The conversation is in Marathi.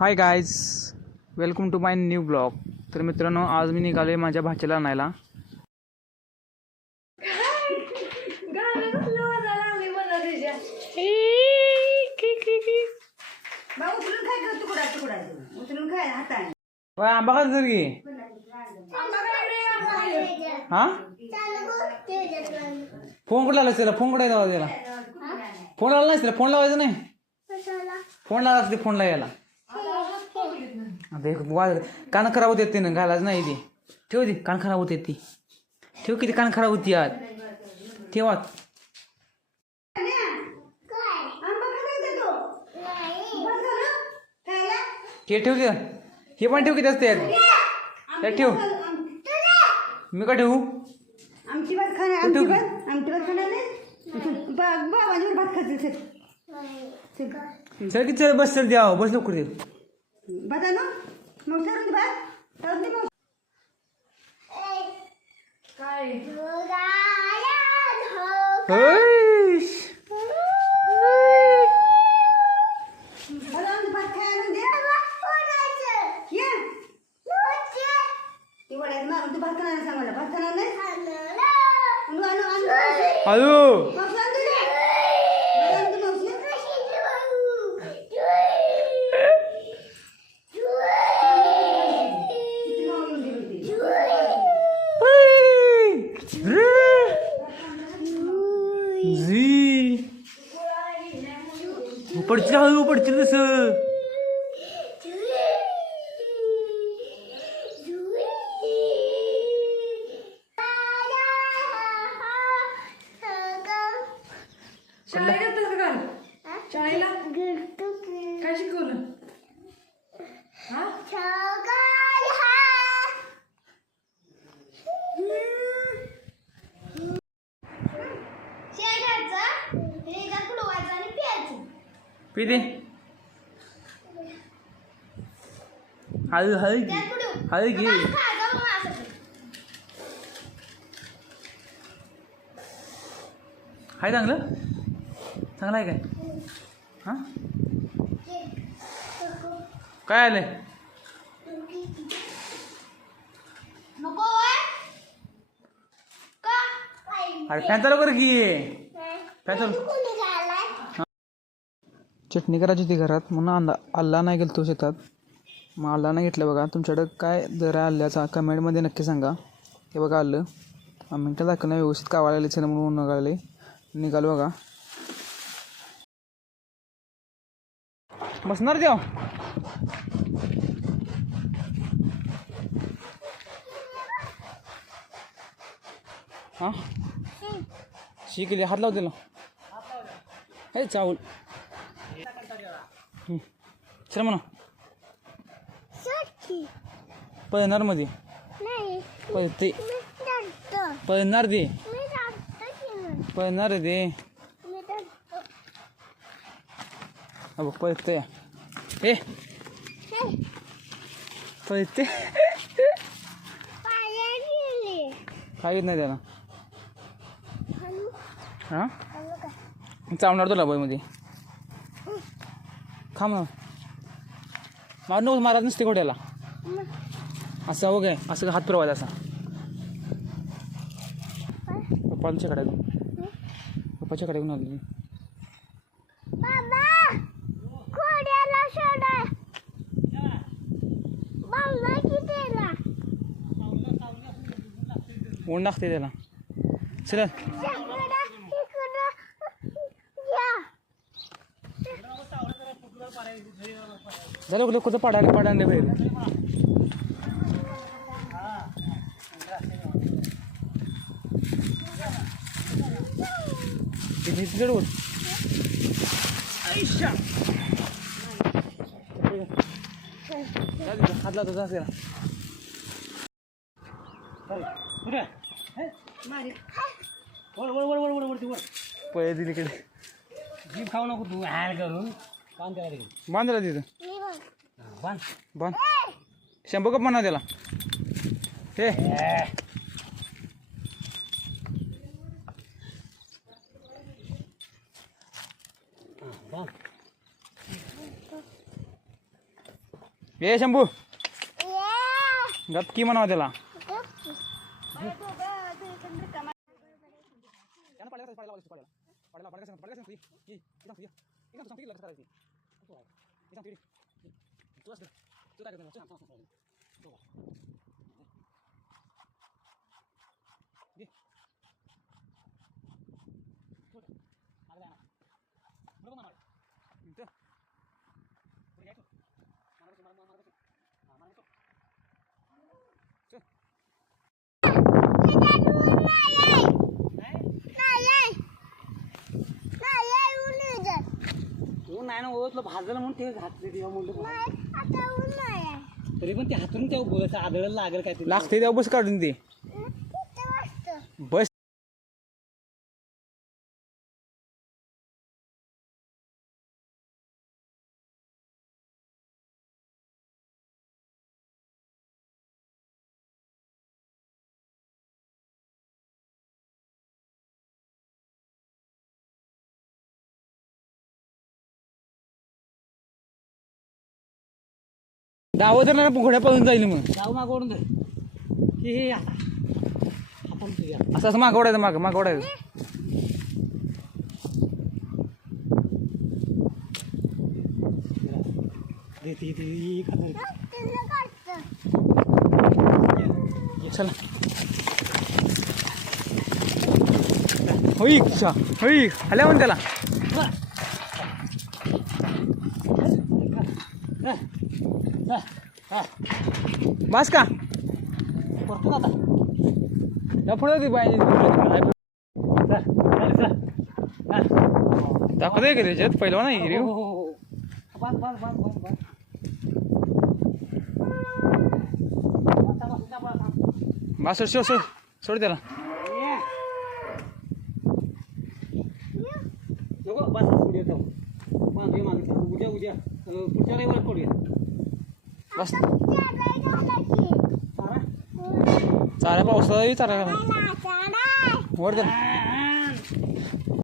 Hi guys welcome to my new blog तर मित्रांनो आज मी निघाले माझ्या भाचेला आणायला. आंबा खात जर की. हा? फोन कुठं आला त्याला फोन कुठे त्याला फोन आला नाही त्याला फोन लावायचा नाही? फोन लागला असते फोन लावायला आता एक वाज कान खराब होते ते ना घालायचं नाही ती. ठेव ती कान खराब होते ती. ठेव किती कान खराब होती आज. ठेवा हे ठेव की हे पण ठेव किती असते हे ठेव. मी का ठेवू? आमची भात खाणार आमची भात आमची भात खाणार. नाही बा बा माझ्यावर भात खातील सर चल की चल बस चल द्या बस नको दे भात आणू मग सरून दे भात പഠിച്ചില്ല? അത് പഠിച്ചില്ല ദിസ് കൊല്ല पी दे हळू हळू घे. हळू घे. हाय चांगलं? चांगलं आहे काय? हां? काय आलंय? अरे फॅन चालू कर की. फॅन चालू. चटणी करायची होती घरात. म्हणून आला आल्ला नाही गेलो तो शेतात. मग आल्ला नाही घेतलं बघा. तुमच्याकडं काय दर आहे आल्याचा कमेंटमध्ये नक्की सांगा. हे बघा आलं मिनटं दाखवलं व्यवस्थित कावायला लागले म्हणून निघाले निघालो बघा. बसणार देव? हां? शिकले हात लावते ना हे चावल चल म्हणा. पळणार मध्ये पळते पळणार दे. पळणार दे. अब पळते. ए. पळते. काय येत नाही त्याला? हां? चावणार तुला मध्ये खा म्हणा. मार नको मारत नसते घोड्याला. असं हो काय असं हात फिरवायचा असा. पप्पाच्या कडे पप्पाच्या कडे घेऊन आली. ऊन लागते त्याला. चल. झालं कुठं कुठं पाडायला? पाडायला बाहेर तिकडे वर आईशा. हात लावतो जा त्याला पळे इकडे जीभ खाऊ नको तू हॅल करून. तिकडे बांधला तिथं बांध बांध शंभर कप म्हणा त्याला हे बांध ए शंभू गपकी म्हणावं त्याला 你上嘴里你你坐下来坐在这边我正想上厕所呢坐吧你 नाही ना ओतलं भाजलं म्हणून ते घातले तेव्हा म्हणलं तरी पण ते हातून त्या बोलायचं आदळायला लागेल काय लागते तेव्हा बस काढून दे. बस डावं तर नाही घोड्या पळून जाईल मग. जाऊ मागवून दे हे हे आता. तुझ्या. असं असं मागं ओढायचं मागं मागं ओढायचं. दे ती ती खातं. चला. होई होई आल्या म्हण त्याला. बस का करतो आता या पुढे ती पाहिजे. हा. दाखवते का त्याच्यात पहिलं नाही रे हो, हो, हो, हो. बस बस बस बस बस बसा, बसा, बसा. बस सोड सोड सोड सोड त्याला ये. नको बस. उद्या उद्या पुढच्या रविवार करूया बस चारा पावसाळा चारा वर त्याला